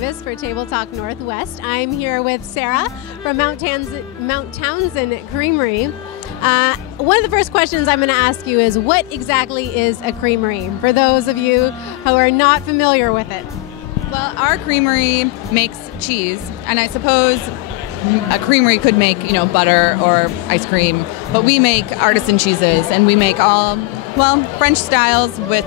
Davis for Table Talk Northwest. I'm here with Sarah from Mount Townsend Creamery. One of the first questions I'm going to ask you is, what exactly is a creamery, for those of you who are not familiar with it? Well, our creamery makes cheese, and I suppose a creamery could make, butter or ice cream, but we make artisan cheeses, and we make all, French styles with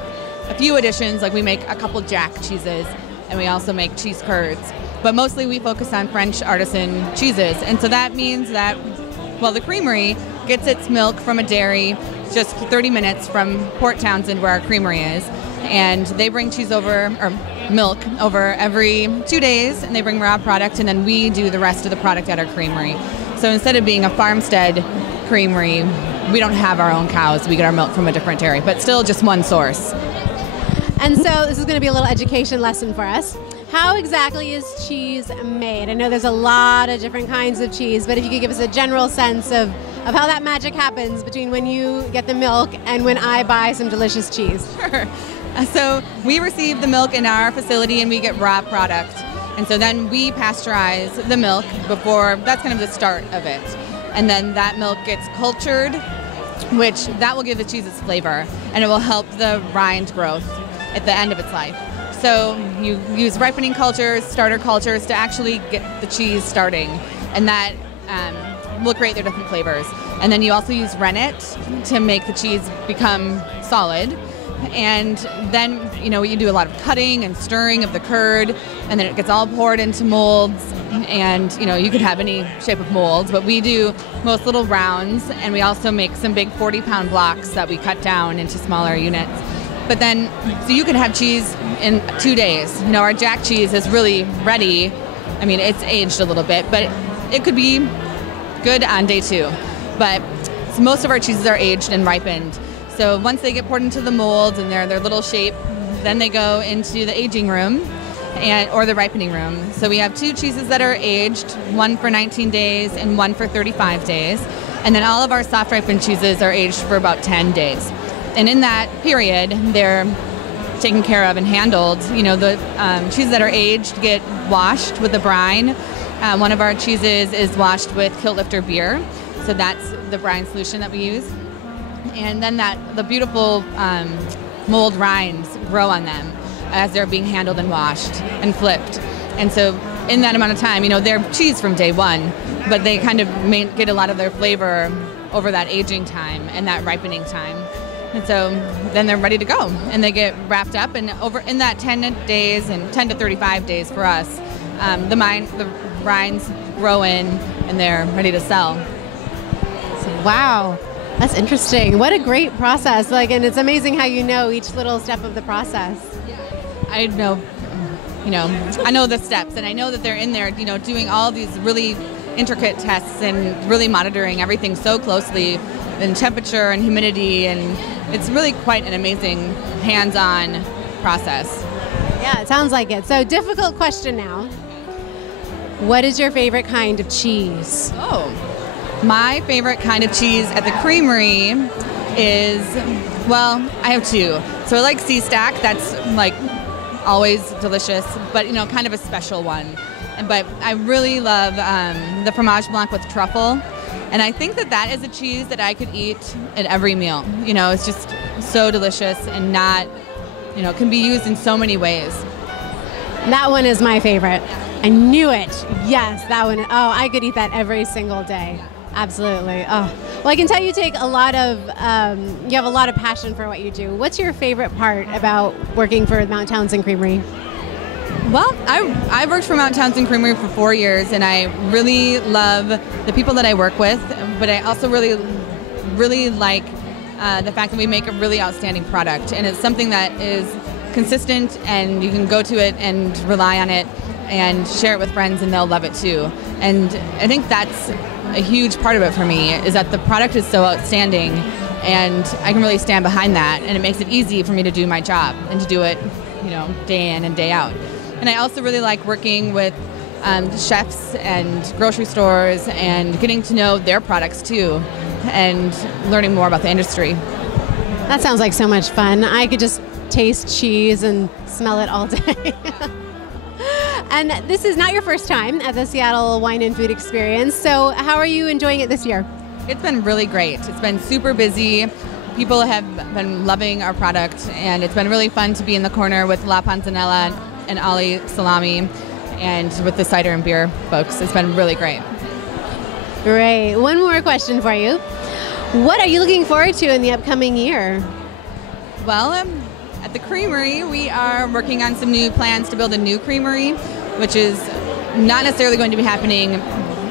a few additions, like we make a couple Jack cheeses, and we also make cheese curds. But mostly we focus on French artisan cheeses, and so that means that, the creamery gets its milk from a dairy just 30 minutes from Port Townsend, where our creamery is, and they bring cheese over, or milk over every 2 days, and they bring raw product, and then we do the rest of the product at our creamery. So instead of being a farmstead creamery, we don't have our own cows. We get our milk from a different dairy, but still just one source. And so this is going to be a little education lesson for us. How exactly is cheese made? I know there's a lot of different kinds of cheese, but if you could give us a general sense of how that magic happens between when you get the milk and when I buy some delicious cheese. Sure. So we receive the milk in our facility and we get raw product. And so then we pasteurize the milk before, that's kind of the start of it. And then that milk gets cultured, which that will give the cheese its flavor, and it will help the rind growth at the end of its life. So you use ripening cultures, starter cultures to actually get the cheese starting, and that will create their different flavors. And then you also use rennet to make the cheese become solid. And then, you do a lot of cutting and stirring of the curd, and then it gets all poured into molds. And, you could have any shape of molds, but we do most little rounds, and we also make some big 40-pound blocks that we cut down into smaller units. But then, so you could have cheese in 2 days. Our Jack cheese is really ready. I mean, it's aged a little bit, but it could be good on day 2. But most of our cheeses are aged and ripened. So once they get poured into the molds and they're their little shape, then they go into the aging room or the ripening room. So we have 2 cheeses that are aged, one for 19 days and one for 35 days. And then all of our soft ripened cheeses are aged for about 10 days. And in that period, they're taken care of and handled. The cheeses that are aged get washed with the brine. One of our cheeses is washed with Kilt Lifter beer. So that's the brine solution that we use. And then the beautiful mold rinds grow on them as they're being handled and washed and flipped. And so in that amount of time, they're cheese from day 1, but they kind of get a lot of their flavor over that aging time and that ripening time. And so then they're ready to go, and they get wrapped up, and over in that 10 days and 10 to 35 days for us, the rinds grow in and they're ready to sell. Wow. That's interesting. What a great process. And it's amazing how each little step of the process. I know the steps, and I know that they're in there, doing all these really intricate tests and really monitoring everything so closely, and temperature and humidity, and it's really quite an amazing hands-on process. Yeah, it sounds like it. So, difficult question now. What is your favorite kind of cheese? Oh. My favorite kind of cheese at the creamery is, I have 2. So I like Sea Stack. That's always delicious, but kind of a special one. But I really love the Fromage Blanc with truffle. And I think that is a cheese that I could eat at every meal. It's just so delicious and not, can be used in so many ways. That one is my favorite. I knew it. Yes, that one. Oh, I could eat that every single day. Absolutely. Oh, well, I can tell you have a lot of passion for what you do. What's your favorite part about working for Mount Townsend Creamery? Well, I worked for Mount Townsend Creamery for 4 years, and I really love the people that I work with, but I also really, really like the fact that we make a really outstanding product, and it's something that is consistent, and you can go to it and rely on it and share it with friends, and they'll love it too. And I think that's a huge part of it for me, is that the product is so outstanding, and I can really stand behind that, and it makes it easy for me to do my job and to do it, day in and day out. And I also really like working with chefs and grocery stores and getting to know their products too, and learning more about the industry. That sounds like so much fun. I could just taste cheese and smell it all day. And this is not your first time at the Seattle Wine and Food Experience. So how are you enjoying it this year? It's been really great. It's been super busy. People have been loving our product, and it's been really fun to be in the corner with La Panzanella and Ali Salami and with the cider and beer folks. It's been really great. Great. One more question for you. What are you looking forward to in the upcoming year? Well, at the creamery, we are working on some new plans to build a new creamery, which is not necessarily going to be happening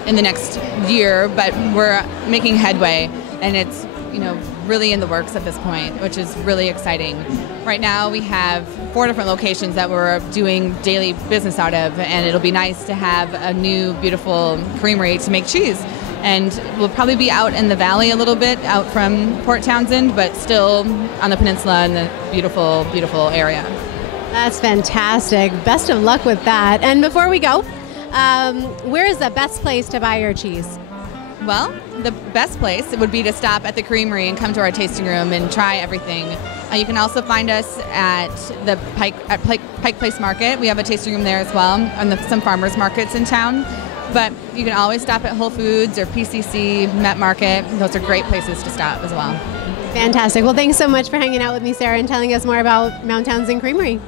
in the next year, but we're making headway, and it's really in the works at this point, which is really exciting. Right now we have 4 different locations that we're doing daily business out of, and it'll be nice to have a new beautiful creamery to make cheese. And we'll probably be out in the valley a little bit, out from Port Townsend, but still on the peninsula in the beautiful, beautiful area. That's fantastic. Best of luck with that. And before we go, where is the best place to buy your cheese? Well, the best place would be to stop at the creamery and come to our tasting room and try everything. You can also find us at the Pike Place Market. We have a tasting room there as well, and some farmers markets in town. But you can always stop at Whole Foods or PCC, Met Market. Those are great places to stop as well. Fantastic. Well, thanks so much for hanging out with me, Sarah, and telling us more about Mount Townsend Creamery.